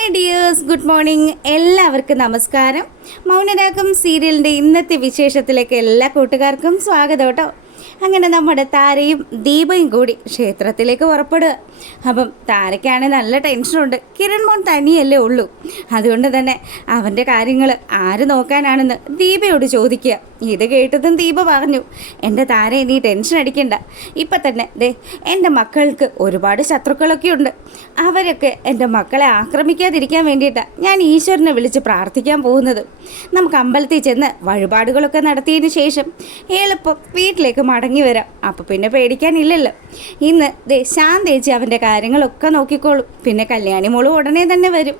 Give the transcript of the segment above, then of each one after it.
Hi dears good morning എല്ലാവർക്കും നമസ്കാരം. മൗനരാഗം സീരിയലിന്റെ ഇന്നത്തെ വിശേഷത്തിലേക്ക് എല്ലാ കൂട്ടുകാർക്കും സ്വാഗതം കേട്ടോ. അങ്ങനെ നമ്മുടെ താരയും ദീപയും കൂടി ക്ഷേത്രത്തിലേക്ക് പുറപ്പെടുക. അപ്പം താരയ്ക്കാണ് നല്ല ടെൻഷനുണ്ട്. കിരൺ മോൻ തനിയല്ലേ ഉള്ളൂ. അതുകൊണ്ട് തന്നെ അവന്റെ കാര്യങ്ങൾ ആര് നോക്കാനാണെന്ന് ദീപയോട് ചോദിക്കുക. ഇത് കേട്ടതും ദീപ പറഞ്ഞു എന്റെ താര നീ ടെൻഷൻ അടിക്കണ്ട. ഇപ്പം തന്നെ ദേ എന്റെ മക്കൾക്ക് ഒരുപാട് ശത്രുക്കളൊക്കെ ഉണ്ട്. അവരൊക്കെ എന്റെ മക്കളെ ആക്രമിക്കാതിരിക്കാൻ വേണ്ടിയിട്ടാണ് ഞാൻ ഈശ്വരനെ വിളിച്ച് പ്രാർത്ഥിക്കാൻ പോകുന്നത്. നമുക്ക് അമ്പലത്തിൽ ചെന്ന് വഴിപാടുകളൊക്കെ നടത്തിയതിന് ശേഷം എളുപ്പം വീട്ടിലേക്ക് മടങ്ങി വരാം. അപ്പോൾ പിന്നെ പേടിക്കാനില്ലല്ലോ. ഇന്ന് ദേ ശാന്തേച്ചി അവന്റെ കാര്യങ്ങളൊക്കെ നോക്കിക്കോളും. പിന്നെ കല്യാണി മോളും ഉടനെ തന്നെ വരും.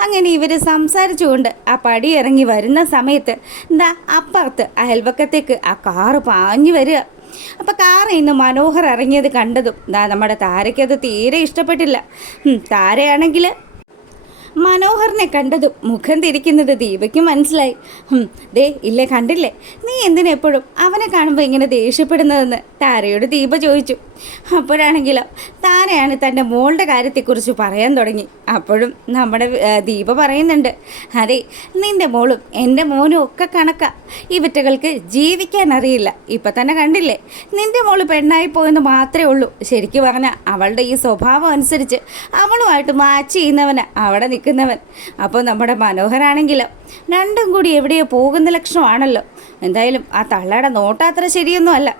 അങ്ങനെ ഇവർ സംസാരിച്ചുകൊണ്ട് ആ പടി ഇറങ്ങി വരുന്ന സമയത്ത് എന്താ അപ്പുറത്ത് അയൽവക്കത്തേക്ക് ആ കാറ് പാഞ്ഞു വരിക. അപ്പോൾ കാർ ഇന്ന് മനോഹർ ഇറങ്ങിയത് കണ്ടതും. നമ്മുടെ താരയ്ക്കത് തീരെ ഇഷ്ടപ്പെട്ടില്ല. താരയാണെങ്കിൽ മനോഹറിനെ കണ്ടതും മുഖം തിരിക്കുന്നത് ദീപയ്ക്ക് മനസ്സിലായി. ദേ ഇല്ലേ കണ്ടില്ലേ? നീ എന്തിനാ എപ്പോഴും അവനെ കാണുമ്പോൾ ഇങ്ങനെ ദേഷ്യപ്പെടുന്നതെന്ന് താരയോട് ദീപ ചോദിച്ചു. അപ്പോഴാണെങ്കിലോ താരയാണ് തന്റെ മോളുടെ കാര്യത്തെക്കുറിച്ച് പറയാൻ തുടങ്ങി. അപ്പോഴും നമ്മുടെ ദീപ പറയുന്നുണ്ട് അതെ നിന്റെ മോളും എന്റെ മോനും ഒക്കെ കണക്കാ. ഇവറ്റകൾക്ക് ജീവിക്കാൻ അറിയില്ല. ഇപ്പം തന്നെ കണ്ടില്ലേ? നിന്റെ മോൾ പെണ്ണായി പോയെന്ന് മാത്രമേ ഉള്ളൂ. ശരിക്കും പറഞ്ഞാൽ അവളുടെ ഈ സ്വഭാവം അനുസരിച്ച് അവളുമായിട്ട് മാച്ച് ചെയ്യുന്നവന്. അവിടെ നിൽക്കുന്നവൻ. അപ്പോൾ നമ്മുടെ മനോഹരാണെങ്കിലോ? രണ്ടും കൂടി എവിടെയോ പോകുന്ന ലക്ഷണമാണല്ലോ. എന്തായാലും ആ തള്ളയുടെ നോട്ടാത്ര ശരിയൊന്നും അല്ല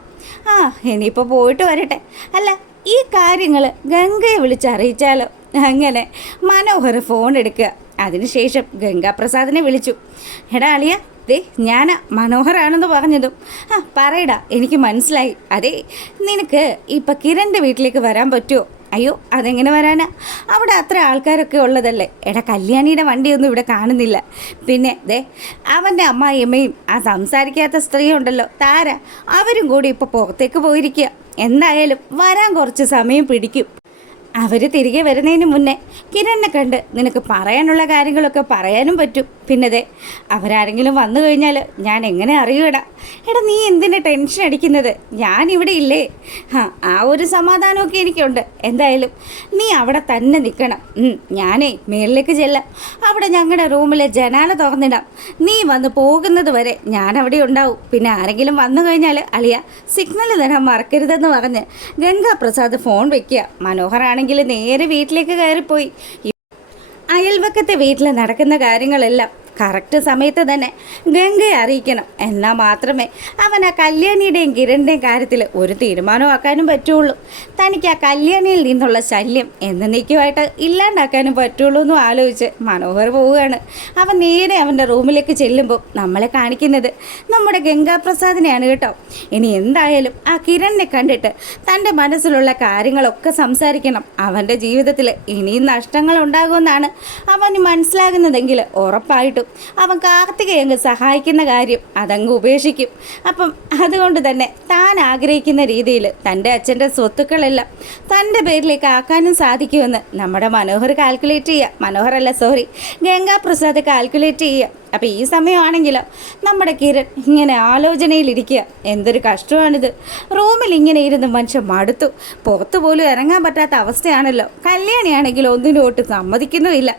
ആ ഇനിയിപ്പോൾ പോയിട്ട് വരട്ടെ. അല്ല ഈ കാര്യങ്ങൾ ഗംഗയെ വിളിച്ചറിയിച്ചാലോ അങ്ങനെ മനോഹർ ഫോൺ എടുക്കുക. അതിനുശേഷം ഗംഗാപ്രസാദിനെ വിളിച്ചു. എടാ അളിയ ദേ ഞാൻ മനോഹരാണെന്ന് പറഞ്ഞതും. ആ പറയടാ എനിക്ക് മനസ്സിലായി. അതെ നിനക്ക് ഇപ്പം കിരണിന്റെ വീട്ടിലേക്ക് വരാൻ പറ്റുമോ അയ്യോ അതെങ്ങനെ വരാനാ? അവിടെ അത്ര ആൾക്കാരൊക്കെ ഉള്ളതല്ലേ? എടാ കല്യാണിയുടെ വണ്ടിയൊന്നും ഇവിടെ കാണുന്നില്ല. പിന്നെ ദേ അവന്റെ അമ്മായിയമ്മയും ആ സംസാരിക്കാത്ത സ്ത്രീ ഉണ്ടല്ലോ. താര അവരും കൂടി ഇപ്പോൾ പുറത്തേക്ക് പോയിരിക്കുക എന്തായാലും വരാൻ കുറച്ച് സമയം പിടിക്കും. അവർ തിരികെ വരുന്നതിന് മുന്നേ കിരണിനെ കണ്ട് നിനക്ക് പറയാനുള്ള കാര്യങ്ങളൊക്കെ പറയാനും പറ്റും. പിന്നതെ അവരാരെങ്കിലും വന്നു കഴിഞ്ഞാൽ ഞാൻ എങ്ങനെ അറിയൂടാ എടാ നീ എന്തിനാ ടെൻഷൻ അടിക്കുന്നത്? ഞാൻ ഇവിടെ ഇല്ലേ? ആ ആ ഒരു സമാധാനമൊക്കെ എനിക്കുണ്ട്. എന്തായാലും നീ അവിടെ തന്നെ നിൽക്കണം ഞാനേ മേളിലേക്ക് ചെല്ലാം. അവിടെ ഞങ്ങളുടെ റൂമിലെ ജനാല തുറന്നിടാം. നീ വന്ന് പോകുന്നത് വരെ ഞാൻ അവിടെ ഉണ്ടാവും. പിന്നെ ആരെങ്കിലും വന്നു കഴിഞ്ഞാൽ അളിയ സിഗ്നൽ തരാൻ മറക്കരുതെന്ന് പറഞ്ഞ് ഗംഗാപ്രസാദ് ഫോൺ വെക്കുക മനോഹറാണെങ്കിൽ നേരെ വീട്ടിലേക്ക് കയറിപ്പോയി. അയൽവക്കത്തെ വീട്ടിൽ നടക്കുന്ന കാര്യങ്ങളെല്ലാം കറക്റ്റ് സമയത്ത് തന്നെ ഗംഗയെ അറിയിക്കണം. എന്നാൽ മാത്രമേ അവൻ ആ കല്യാണിയുടെയും കിരണിന്റെയും കാര്യത്തിൽ ഒരു തീരുമാനമാക്കാനും പറ്റുള്ളൂ. തനിക്ക് ആ കല്യാണിയിൽ നിന്നുള്ള ശല്യം എന്നേക്കുമായിട്ട് ഇല്ലാണ്ടാക്കാനും പറ്റുള്ളൂ എന്നും ആലോചിച്ച് മനോഹർ പോവുകയാണ്. അവൻ നേരെ അവന്റെ റൂമിലേക്ക് ചെല്ലുമ്പോൾ നമ്മളെ കാണിക്കുന്നത് നമ്മുടെ ഗംഗാപ്രസാദിനെയാണ് കേട്ടോ. ഇനി എന്തായാലും ആ കിരണിനെ കണ്ടിട്ട് തന്റെ മനസ്സിലുള്ള കാര്യങ്ങളൊക്കെ സംസാരിക്കണം. അവന്റെ ജീവിതത്തിൽ ഇനിയും നഷ്ടങ്ങൾ ഉണ്ടാകുമെന്നാണ് അവന് മനസ്സിലാകുന്നതെങ്കിൽ ഉറപ്പായിട്ടും അവൻ കാർത്തികയെ അങ്ങ് സഹായിക്കുന്ന കാര്യം അതങ്ങ് ഉപേക്ഷിക്കും. അപ്പം അതുകൊണ്ട് തന്നെ താൻ ആഗ്രഹിക്കുന്ന രീതിയിൽ തന്റെ അച്ഛന്റെ സ്വത്തുക്കളെല്ലാം തന്റെ പേരിലേക്ക് ആക്കാനും സാധിക്കുമെന്ന് നമ്മുടെ മനോഹർ കാൽക്കുലേറ്റ് ചെയ്യുക. മനോഹർ അല്ല സോറി ഗംഗാപ്രസാദ് കാൽക്കുലേറ്റ് ചെയ്യുക. അപ്പോൾ ഈ സമയമാണെങ്കിലോ നമ്മുടെ കിരൺ ഇങ്ങനെ ആലോചനയിലിരിക്കുക. എന്തൊരു കഷ്ടമാണിത്. റൂമിൽ ഇങ്ങനെ ഇരുന്ന് മനുഷ്യൻ മടുത്തു. പുറത്തു പോലും ഇറങ്ങാൻ പറ്റാത്ത അവസ്ഥയാണല്ലോ. കല്യാണിയാണെങ്കിൽ ഒന്നിനും ഒട്ട് സമ്മതിക്കുന്നുമില്ല.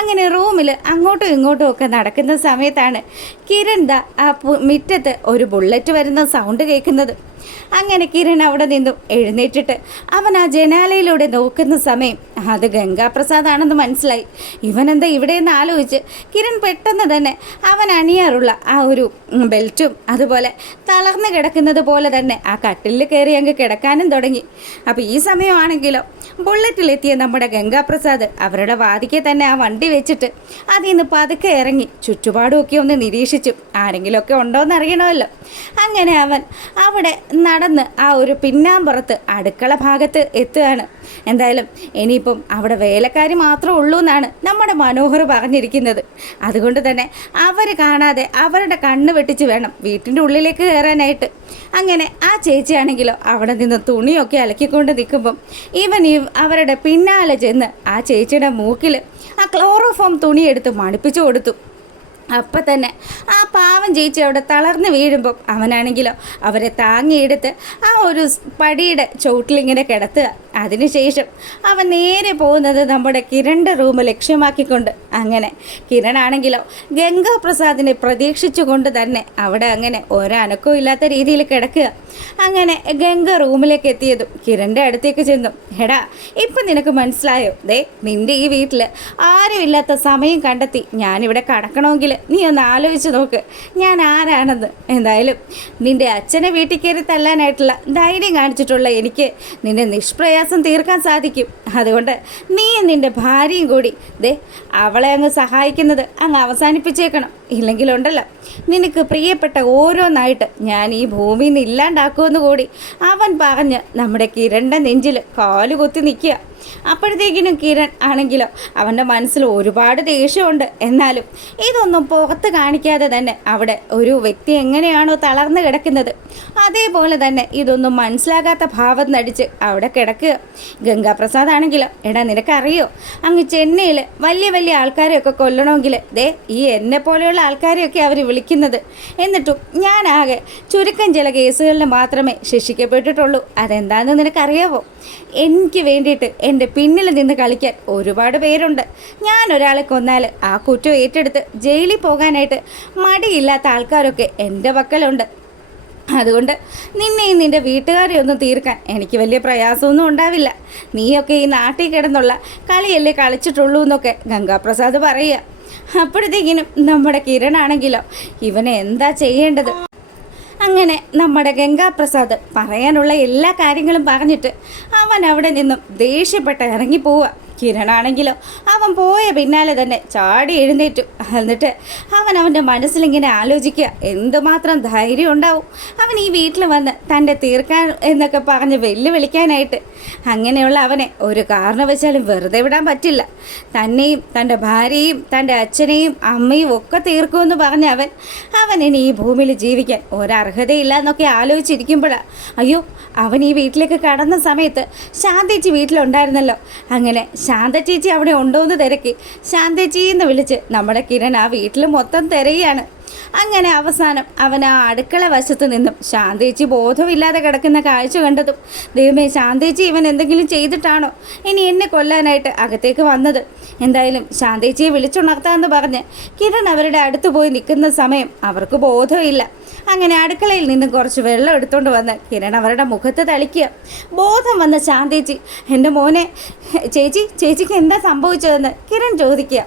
അങ്ങനെ റൂമിൽ അങ്ങോട്ടും ഇങ്ങോട്ടും ഒക്കെ നടക്കുന്ന സമയത്താണ് കിരൺ ദാ ആ മുറ്റത്ത് ഒരു ബുള്ളറ്റ് വരുന്ന സൗണ്ട് കേൾക്കുന്നത്. അങ്ങനെ കിരൺ അവിടെ നിന്നും എഴുന്നേറ്റിട്ട് അവൻ ആ ജനാലയിലൂടെ നോക്കുന്ന സമയം അത് ഗംഗാപ്രസാദാണെന്ന് മനസ്സിലായി. ഇവനെന്താ ഇവിടെയെന്ന് ആലോചിച്ച് കിരൺ പെട്ടെന്ന് തന്നെ അവൻ അണിയാറുള്ള ആ ഒരു ബെൽറ്റും അതുപോലെ തളർന്ന് കിടക്കുന്നത് പോലെ തന്നെ ആ കട്ടിലിൽ കയറി അങ്ങ് കിടക്കാനും തുടങ്ങി. അപ്പോൾ ഈ സമയമാണെങ്കിലോ ബുള്ളറ്റിലെത്തിയ നമ്മുടെ ഗംഗാപ്രസാദ് അവരുടെ വാതിക്കെ തന്നെ ആ വണ്ടി വെച്ചിട്ട് അതിൽ നിന്ന് പതുക്കെ ഇറങ്ങി ചുറ്റുപാടുമൊക്കെ ഒന്ന് നിരീക്ഷിച്ചു. ആരെങ്കിലുമൊക്കെ ഉണ്ടോയെന്ന് അറിയണമല്ലോ അങ്ങനെ അവൻ അവിടെ നടന്ന് ആ ഒരു പിന്നാമ്പുറത്ത് അടുക്കള ഭാഗത്ത് എത്തുകയാണ്. എന്തായാലും ഇനിയിപ്പം അവിടെ വേലക്കാരി മാത്രമേ ഉള്ളൂ എന്നാണ് നമ്മുടെ മനോഹർ പറഞ്ഞിരിക്കുന്നത്. അതുകൊണ്ട് തന്നെ അവർ കാണാതെ അവരുടെ കണ്ണ് വെട്ടിച്ച് വേണം വീട്ടിന്റെ ഉള്ളിലേക്ക് കയറാനായിട്ട്. അങ്ങനെ ആ ചേച്ചിയാണെങ്കിലോ അവിടെ നിന്ന് തുണിയൊക്കെ അലക്കിക്കൊണ്ട് നിൽക്കുമ്പം ഇവൻ ഈ അവരുടെ പിന്നാലെ ചെന്ന് ആ ചേച്ചിയുടെ മൂക്കിൽ ആ ക്ലോറോഫോം തുണിയെടുത്ത് മണിപ്പിച്ചു കൊടുത്തു. അപ്പം തന്നെ ആ പാവം ചേച്ചി അവിടെ തളർന്ന് വീഴുമ്പം അവനാണെങ്കിലോ അവരെ താങ്ങിയെടുത്ത് ആ ഒരു പടിയുടെ ചുവട്ടിലിങ്ങനെ കിടത്തുക. അതിനുശേഷം അവൻ നേരെ പോകുന്നത് നമ്മുടെ കിരണിന്റെ റൂം ലക്ഷ്യമാക്കിക്കൊണ്ട്. അങ്ങനെ കിരണാണെങ്കിലോ ഗംഗാപ്രസാദിനെ പ്രതീക്ഷിച്ചുകൊണ്ട് തന്നെ അവിടെ അങ്ങനെ ഒരനക്കവും ഇല്ലാത്ത രീതിയിൽ കിടക്കുക. അങ്ങനെ ഗംഗ റൂമിലേക്ക് എത്തിയതും കിരണിന്റെ അടുത്തേക്ക് ചെന്നു. എടാ ഇപ്പം നിനക്ക് മനസ്സിലായോ? ദേ നിന്റെ ഈ വീട്ടിൽ ആരും ഇല്ലാത്ത സമയം കണ്ടെത്തി ഞാനിവിടെ കടക്കണമെങ്കിൽ നീ ഒന്ന് ആലോചിച്ച് നോക്ക്. ഞാൻ ആരാണെന്ന്? എന്തായാലും നിന്റെ അച്ഛനെ വീട്ടിൽ കയറി തല്ലാനായിട്ടുള്ള ധൈര്യം കാണിച്ചിട്ടുള്ള എനിക്ക് നിന്നെ നിഷ്പ്രയാസം തീർക്കാൻ സാധിക്കും. അതുകൊണ്ട് നീ നിന്റെ ഭാര്യയും കൂടി ദേ അവളെ അങ്ങ് സഹായിക്കുന്നത് അങ്ങ് അവസാനിപ്പിച്ചേക്കണം. ഇല്ലെങ്കിലുണ്ടല്ലോ നിനക്ക് പ്രിയപ്പെട്ട ഓരോന്നായിട്ട് ഞാൻ ഈ ഭൂമിയിൽ നിന്ന് ഇല്ലാണ്ടാക്കുമെന്ന് കൂടി അവൻ പറഞ്ഞ് നമ്മുടെ കിരണ്ട നെഞ്ചിൽ കാലുകൊത്തി നിൽക്കുക. അപ്പോഴത്തേക്കിനും കിരൺ ആണെങ്കിലോ അവന്റെ മനസ്സിൽ ഒരുപാട് ദേഷ്യമുണ്ട്. എന്നാലും ഇതൊന്നും പുറത്ത് കാണിക്കാതെ തന്നെ അവിടെ ഒരു വ്യക്തി എങ്ങനെയാണോ തളർന്നു കിടക്കുന്നത്. അതേപോലെ തന്നെ ഇതൊന്നും മനസ്സിലാകാത്ത ഭാവം നടിച്ച് അവിടെ കിടക്കുക. ഗംഗാപ്രസാദ് ആണെങ്കിലോ എടാ നിനക്കറിയോ? അങ്ങ് ചെന്നൈയിൽ വലിയ വലിയ ആൾക്കാരെയൊക്കെ കൊല്ലണമെങ്കിൽ ദേ ഈ എന്നെ പോലെയുള്ള ആൾക്കാരെയൊക്കെ അവർ വിളിക്കുന്നത്. എന്നിട്ടും ഞാനാകെ ചുരുക്കം ചില കേസുകളിൽ മാത്രമേ ശിക്ഷിക്കപ്പെട്ടിട്ടുള്ളൂ. അതെന്താണെന്ന് നിനക്കറിയാവോ? എനിക്ക് വേണ്ടിയിട്ട് എന്റെ പിന്നിൽ നിന്ന് കളിക്കാൻ ഒരുപാട് പേരുണ്ട്. ഞാൻ ഒരാളെ കൊന്നാൽ ആ കുറ്റം ഏറ്റെടുത്ത് ജയിലിൽ പോകാനായിട്ട് മടിയില്ലാത്ത ആൾക്കാരൊക്കെ എന്റെ പക്കലുണ്ട്. അതുകൊണ്ട് നിന്നെയും നിന്റെ വീട്ടുകാരെയൊന്നും തീർക്കാൻ എനിക്ക് വലിയ പ്രയാസമൊന്നും ഉണ്ടാവില്ല. നീയൊക്കെ ഈ നാട്ടിൽ കിടന്നുള്ള കളിയല്ലേ കളിച്ചിട്ടുള്ളൂ എന്നൊക്കെ ഗംഗാപ്രസാദ് പറയുക. അപ്പോഴത്തേക്കിനും നമ്മുടെ കിരണാണെങ്കിലോ ഇവനെ എന്താ ചെയ്യേണ്ടത്? അങ്ങനെ നമ്മുടെ ഗംഗാപ്രസാദ് പറയാനുള്ള എല്ലാ കാര്യങ്ങളും പറഞ്ഞിട്ട് അവൻ അവിടെ നിന്നും ദേഷ്യപ്പെട്ട് ഇറങ്ങിപ്പോവുക. കിരണാണെങ്കിലോ അവൻ പോയ പിന്നാലെ തന്നെ ചാടി എഴുന്നേറ്റു. എന്നിട്ട് അവൻ അവന്റെ മനസ്സിലിങ്ങനെ ആലോചിക്കുക എന്തുമാത്രം ധൈര്യം ഉണ്ടാവും? അവൻ ഈ വീട്ടിൽ വന്ന് തന്റെ തീർക്കാൻ എന്നൊക്കെ പറഞ്ഞ് വെല്ലുവിളിക്കാനായിട്ട്. അങ്ങനെയുള്ള അവനെ ഒരു കാരണവശാലും വെറുതെ വിടാൻ പറ്റില്ല. തന്നെയും തന്റെ ഭാര്യയും തന്റെ അച്ഛനെയും അമ്മയും ഒക്കെ തീർക്കുമെന്ന് പറഞ്ഞ അവൻ അവൻ ഇനി ഈ ഭൂമിയിൽ ജീവിക്കാൻ ഒരർഹതയില്ല എന്നൊക്കെ ആലോചിച്ചിരിക്കുമ്പോഴാണ് അയ്യോ അവൻ ഈ വീട്ടിലേക്ക് കടന്ന സമയത്ത് ശാന്തിച്ച് വീട്ടിലുണ്ടായിരുന്നല്ലോ. അങ്ങനെ ശാന്ത ചേച്ചി അവിടെ ഉണ്ടോ എന്ന് തിരക്കി. ശാന്ത ചേച്ചി എന്ന് വിളിച്ച് നമ്മുടെ കിരൺ ആ വീട്ടിൽ മൊത്തം തിരയാണ്. അങ്ങനെ അവസാനം അവൻ ആ അടുക്കള വശത്ത് നിന്നും ശാന്തേച്ചി ബോധമില്ലാതെ കിടക്കുന്ന കാഴ്ച കണ്ടതും ദൈവമേ ശാന്തേച്ചി ഇവൻ എന്തെങ്കിലും ചെയ്തിട്ടാണോ ഇനി എന്നെ കൊല്ലാനായിട്ട് അകത്തേക്ക് വന്നത്? എന്തായാലും ശാന്തേച്ചിയെ വിളിച്ചുണർത്താമെന്ന് പറഞ്ഞ് കിരൺ അവരുടെ അടുത്ത് പോയി നിൽക്കുന്ന സമയം അവർക്ക് ബോധമില്ല. അങ്ങനെ അടുക്കളയിൽ നിന്നും കുറച്ച് വെള്ളം എടുത്തുകൊണ്ട് വന്ന് കിരൺ അവരുടെ മുഖത്ത് തളിക്കുക. ബോധം വന്ന ശാന്തേച്ചി എന്റെ മോനെ ചേച്ചി ചേച്ചിക്ക് എന്താ സംഭവിച്ചതെന്ന്? കിരൺ ചോദിക്കുക.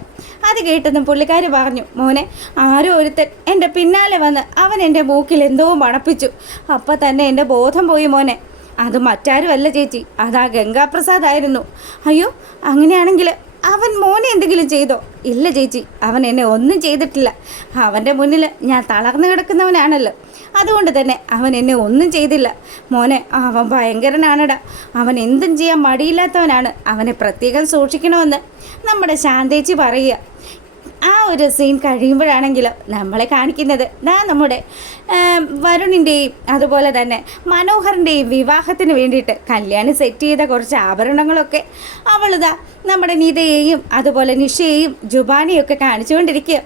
അത് കേട്ടെന്നും പുള്ളിക്കാരി പറഞ്ഞു മോനെ ആരോ ഒരുത്തൻ എന്റെ പിന്നാലെ വന്ന് അവൻ എന്റെ മൂക്കിൽ എന്തോ മണപ്പിച്ചു. അപ്പം തന്നെ എന്റെ ബോധം പോയി മോനെ. അത് മറ്റാരുമല്ല ചേച്ചി. അതാ ഗംഗാപ്രസാദ് ആയിരുന്നു. അയ്യോ അങ്ങനെയാണെങ്കിൽ അവൻ മോനെ എന്തെങ്കിലും ചെയ്തോ? ഇല്ല ചേച്ചി അവൻ എന്നെ ഒന്നും ചെയ്തിട്ടില്ല. അവന്റെ മുന്നിൽ ഞാൻ തളർന്നു കിടക്കുന്നവനാണല്ലോ. അതുകൊണ്ട് തന്നെ അവൻ എന്നെ ഒന്നും ചെയ്തില്ല. മോനെ അവൻ ഭയങ്കരനാണടാ. അവൻ എന്തും ചെയ്യാൻ മടിയില്ലാത്തവനാണ്. അവനെ പ്രത്യേകം സൂക്ഷിക്കണമെന്ന് നമ്മുടെ ശാന്തേച്ചി പറയുക. ആ ഒരു സീൻ കഴിയുമ്പോഴാണെങ്കിൽ നമ്മളെ കാണിക്കുന്നത്. ദാ നമ്മുടെ വരുണിന്റെയും അതുപോലെ തന്നെ മനോഹറിന്റെയും വിവാഹത്തിന് വേണ്ടിയിട്ട് കല്യാണി സെറ്റ് ചെയ്ത കുറച്ച് ആഭരണങ്ങളൊക്കെ അവളിതാ നമ്മുടെ നിതയെയും അതുപോലെ നിഷയെയും ജുബാനെയൊക്കെ കാണിച്ചുകൊണ്ടിരിക്കുക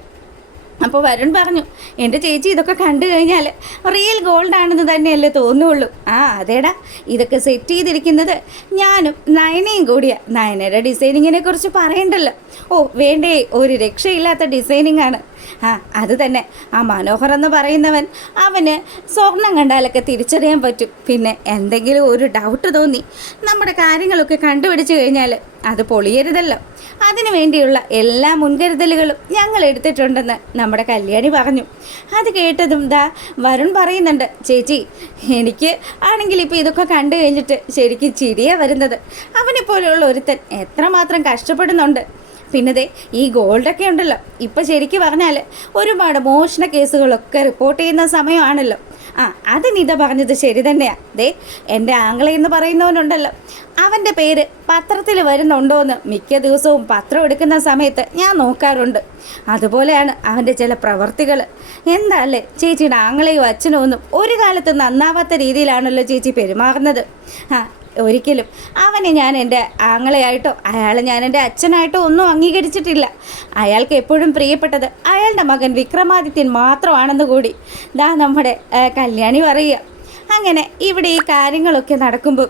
അപ്പോൾ വരുൺ പറഞ്ഞു എന്റെ ചേച്ചി ഇതൊക്കെ കണ്ടു കഴിഞ്ഞാൽ റിയൽ ഗോൾഡ് ആണെന്ന് തന്നെയല്ലേ തോന്നുള്ളൂ. ആ അതേടാ. ഇതൊക്കെ സെറ്റ് ചെയ്തിരിക്കുന്നത് ഞാനും നയനയും കൂടിയാണ് നയനയുടെ ഡിസൈനിങ്ങിനെ കുറിച്ച് പറയണ്ടല്ലോ. ഓ വേണ്ടേ. ഒരു രക്ഷയില്ലാത്ത ഡിസൈനിങ് ആണ്. ആ അത് തന്നെ. ആ മനോഹർ എന്ന് പറയുന്നവൻ അവന് സ്വർണം കണ്ടാലൊക്കെ തിരിച്ചറിയാൻ പറ്റും. പിന്നെ എന്തെങ്കിലും ഒരു ഡൗട്ട് തോന്നി നമ്മുടെ കാര്യങ്ങളൊക്കെ കണ്ടുപിടിച്ച് കഴിഞ്ഞാൽ അത് പൊളിയരുതല്ലോ. അതിനു വേണ്ടിയുള്ള എല്ലാ മുൻകരുതലുകളും ഞങ്ങൾ എടുത്തിട്ടുണ്ടെന്ന് നമ്മുടെ കല്യാണി പറഞ്ഞു. അത് കേട്ടതും ദാ വരുൺ പറയുന്നുണ്ട് ചേച്ചി എനിക്ക് ആണെങ്കിൽ ഇപ്പോൾ ഇതൊക്കെ കണ്ടു കഴിഞ്ഞിട്ട് ശരിക്കും ചിരിയാ വരുന്നത്. അവനെപ്പോലെയുള്ള ഒരുത്തൻ എത്രമാത്രം കഷ്ടപ്പെടുന്നുണ്ട്. പിന്നെ ദേ ഈ ഗോൾഡൊക്കെ ഉണ്ടല്ലോ. ഇപ്പം ശരിക്കും പറഞ്ഞാൽ ഒരുപാട് മോഷണ കേസുകളൊക്കെ റിപ്പോർട്ട് ചെയ്യുന്ന സമയമാണല്ലോ. ആ അത് നിത പറഞ്ഞത് ശരി തന്നെയാ. ദേ എന്റെ ആംഗ്ലേ എന്ന് പറയുന്നവനുണ്ടല്ലോ. അവന്റെ പേര് പത്രത്തിൽ വരുന്നുണ്ടോ എന്ന് മിക്ക ദിവസവും പത്രം എടുക്കുന്ന സമയത്ത് ഞാൻ നോക്കാറുണ്ട്. അതുപോലെയാണ് അവന്റെ ചില പ്രവർത്തികൾ എന്താല്ലേ ചേച്ചിയുടെ ആങ്ങളെയും അച്ഛനും ഒന്നും ഒരു കാലത്ത് നന്നാവാത്ത രീതിയിലാണല്ലോ ചേച്ചി പെരുമാറുന്നത്. ആ ഒരിക്കലും. അവനെ ഞാൻ എന്റെ ആങ്ങളെയായിട്ടോ അയാളെ ഞാൻ എന്റെ അച്ഛനായിട്ടോ ഒന്നും അംഗീകരിച്ചിട്ടില്ല. അയാൾക്ക് എപ്പോഴും പ്രിയപ്പെട്ടത് അയാളുടെ മകൻ വിക്രമാദിത്യൻ മാത്രമാണെന്ന് കൂടി. ദാ നമ്മുടെ കല്യാണി പറയുക. അങ്ങനെ ഇവിടെ ഈ കാര്യങ്ങളൊക്കെ നടക്കുമ്പോൾ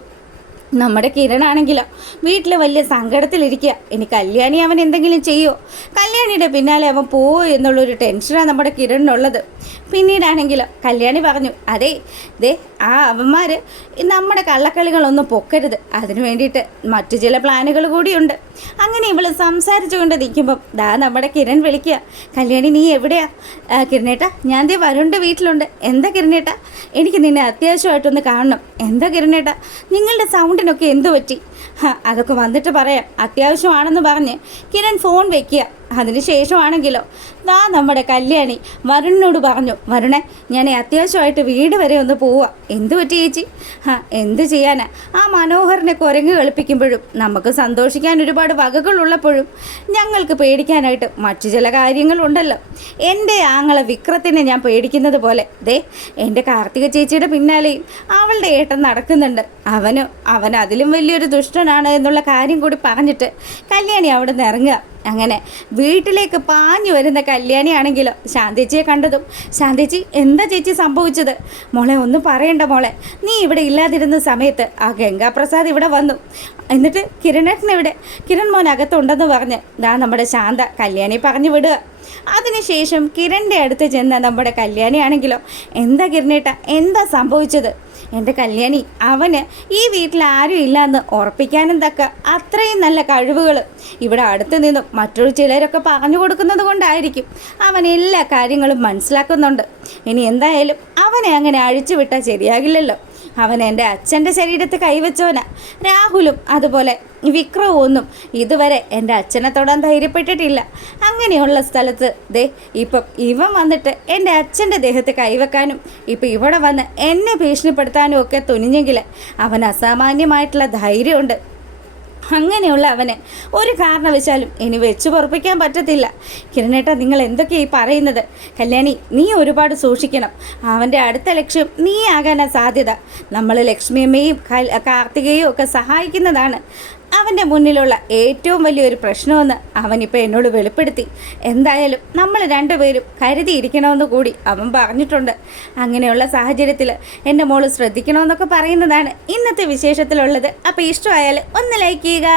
നമ്മുടെ കിരണാണെങ്കിലോ വീട്ടിൽ വലിയ സങ്കടത്തിലിരിക്കുക. ഇനി കല്യാണി അവൻ എന്തെങ്കിലും ചെയ്യുമോ കല്യാണിയുടെ പിന്നാലെ അവൻ പോവോ എന്നുള്ളൊരു ടെൻഷനാണ് നമ്മുടെ കിരണിനുള്ളത്. പിന്നീടാണെങ്കിലോ കല്യാണി പറഞ്ഞു അതെ ദേ ആ അവന്മാർ നമ്മുടെ കള്ളക്കളികളൊന്നും പൊക്കരുത്. അതിനു വേണ്ടിയിട്ട് മറ്റു ചില പ്ലാനുകൾ കൂടിയുണ്ട്. അങ്ങനെ ഇവൾ സംസാരിച്ചുകൊണ്ട് നിൽക്കുമ്പം ദാ നമ്മുടെ കിരൺ വിളിക്കുക. കല്യാണി നീ എവിടെയാ? കിരണേട്ട ഞാൻ ദേ വരുണ്ട് വീട്ടിലുണ്ട്. എന്താ കിരണേട്ട? എനിക്ക് നിന്നെ അത്യാവശ്യമായിട്ടൊന്ന് കാണണം. എന്താ കിരണേട്ട? നിങ്ങളുടെ സൗണ്ടിനൊക്കെ എന്തു പറ്റി? അതൊക്കെ വന്നിട്ട് പറയാം. അത്യാവശ്യമാണെന്ന് പറഞ്ഞ് കിരൺ ഫോൺ വെക്കുക. അതിനുശേഷമാണെങ്കിലോ ദാ നമ്മുടെ കല്യാണി. വരുണിനോട് പറഞ്ഞു വരുണെ ഞാൻ അത്യാവശ്യമായിട്ട് വീട് വരെ ഒന്ന് പോവുക എന്തു പറ്റി ചേച്ചി? ഹാ എന്ത് ചെയ്യാനാ? ആ മനോഹറിനെ കുരങ്ങ് കളിപ്പിക്കുമ്പോഴും നമുക്ക് സന്തോഷിക്കാൻ ഒരുപാട് വകകളുള്ളപ്പോഴും ഞങ്ങൾക്ക് പേടിക്കാനായിട്ട് മറ്റു ചില കാര്യങ്ങളുണ്ടല്ലോ. എന്റെ ആങ്ങളെ വിക്രത്തിനെ ഞാൻ പേടിക്കുന്നത് പോലെ. ദേ എന്റെ കാർത്തിക ചേച്ചിയുടെ പിന്നാലെയും അവളുടെ ഏട്ടൻ നടക്കുന്നുണ്ട്. അവന് അവൻ അതിലും വലിയൊരു ദുഷ്ടനാണ് എന്നുള്ള കാര്യം കൂടി പറഞ്ഞിട്ട് കല്യാണി അവിടെ നിന്ന് ഇറങ്ങുക. അങ്ങനെ വീട്ടിലേക്ക് പാഞ്ഞു വരുന്ന കല്യാണിയാണെങ്കിലോ ശാന്തിച്ചിയെ കണ്ടതും ശാന്തിച്ചി എന്താ ചേച്ചി സംഭവിച്ചത്? മോളെ ഒന്നും പറയണ്ട മോളെ. നീ ഇവിടെ ഇല്ലാതിരുന്ന സമയത്ത് ആ ഗംഗാപ്രസാദ് ഇവിടെ വന്നു. എന്നിട്ട് കിരണേട്ടൻ ഇവിടെ കിരൺ മോൻ അകത്തുണ്ടെന്ന് പറഞ്ഞ് ദാ നമ്മുടെ ശാന്ത കല്യാണി പറഞ്ഞു വിടുക. അതിനുശേഷം കിരണിന്റെ അടുത്ത് ചെന്ന നമ്മുടെ കല്യാണിയാണെങ്കിലോ എന്താ കിരണേട്ട എന്താ സംഭവിച്ചത്? എന്റെ കല്യാണി അവന് ഈ വീട്ടിൽ ആരും ഇല്ലാന്ന് ഉറപ്പിക്കാനും തക്ക അത്രയും നല്ല കഴിവുകൾ ഇവിടെ അടുത്ത് നിന്നും മറ്റൊരു ചിലരൊക്കെ പറഞ്ഞു കൊടുക്കുന്നത് കൊണ്ടായിരിക്കും. അവൻ എല്ലാ കാര്യങ്ങളും മനസ്സിലാക്കുന്നുണ്ട്. ഇനി എന്തായാലും അവനെ അങ്ങനെ അഴിച്ചു വിട്ടാൽ ശരിയാകില്ലല്ലോ. അവൻ എന്റെ അച്ഛന്റെ ശരീരത്ത് കൈവച്ചവനാ. രാഹുലും അതുപോലെ വിക്രവും ഒന്നും ഇതുവരെ എന്റെ അച്ഛനെ തൊടാൻ ധൈര്യപ്പെട്ടിട്ടില്ല. അങ്ങനെയുള്ള സ്ഥലത്ത് ദേ ഇപ്പം ഇവൻ വന്നിട്ട് എന്റെ അച്ഛന്റെ ദേഹത്ത് കൈവെക്കാനും ഇപ്പം ഇവിടെ വന്ന് എന്നെ ഭീഷണിപ്പെടുത്താനും ഒക്കെ തുനിഞ്ഞെങ്കിൽ അവൻ അസാമാന്യമായിട്ടുള്ള ധൈര്യമുണ്ട്. അങ്ങനെയുള്ള അവന്. ഒരു കാരണവശാലും ഇനി വെച്ച് പൊറപ്പിക്കാൻ പറ്റത്തില്ല. കിരണേട്ട നിങ്ങൾ എന്തൊക്കെയാ ഈ പറയുന്നത്? കല്യാണി നീ ഒരുപാട് സൂക്ഷിക്കണം. അവന്റെ അടുത്ത ലക്ഷ്യം നീ ആകാനാ സാധ്യത. നമ്മൾ ലക്ഷ്മിയമ്മയും കാർത്തികയും ഒക്കെ സഹായിക്കുന്നതാണ്. അവന്റെ മുന്നിലുള്ള ഏറ്റവും വലിയൊരു പ്രശ്നമെന്ന് അവനിപ്പോൾ എന്നോട് വെളിപ്പെടുത്തി. എന്തായാലും നമ്മൾ രണ്ടുപേരും കരുതിയിരിക്കണമെന്ന് കൂടി അവൻ പറഞ്ഞിട്ടുണ്ട്. അങ്ങനെയുള്ള സാഹചര്യത്തിൽ എന്റെ മോൾ ശ്രദ്ധിക്കണമെന്നൊക്കെ പറയുന്നതാണ് ഇന്നത്തെ വിശേഷത്തിലുള്ളത്. അപ്പോൾ ഇഷ്ടമായാൽ ഒന്ന് ലൈക്ക് ചെയ്യുക.